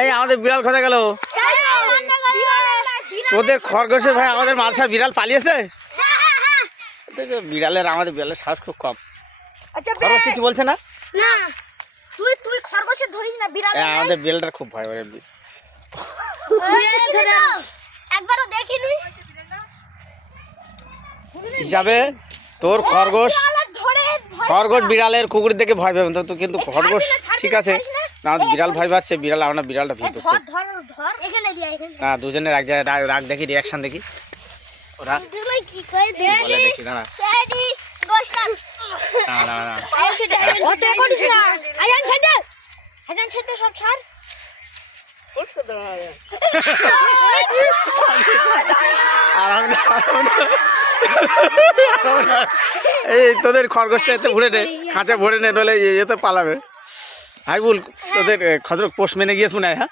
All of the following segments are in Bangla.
এই আমাদের বিড়াল কোথায় গেল? তোদের খরগোশের ভাই আমাদের মালসা বিড়াল পালিয়েছে। বিড়ালের আমাদের বিড়ালের সাহস খুব কম। খরগোশ কিছু বলছে না? তুই খরগোশের ধরিস না, বিড়াল আমাদের বিড়ালটার খুব ভয় করে। একবারও দেখিনি হিসাবে তোর খরগোশ বিড়ালের কুকুর দেখে ভয় পাবে তো, কিন্তু খরগোশ ঠিক আছে না, আমাদের বিড়াল ভয় পাচ্ছে। বিড়াল আমরা বিড়ালটা ভীত। না দুজনের এক জায়গায় রাগ দেখি, রিয়াকশন দেখি ওরা বলে দেখি। না এই তোদের খরগোশটা এতে ভরে নে, খাঁচা ভরে নে, নইলে এতে পালাবে। হাই বল, তোদের খরগোশ পোষ মেনে গিয়েছ মনে হয়? হ্যাঁ,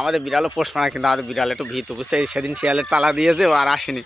আমাদের বিড়ালও পোষ মানা, কিন্তু আমাদের বিড়াল একটু ভীত, বুঝতে। সেদিন শিয়ালের তালা দিয়েছে ও আর আসেনি।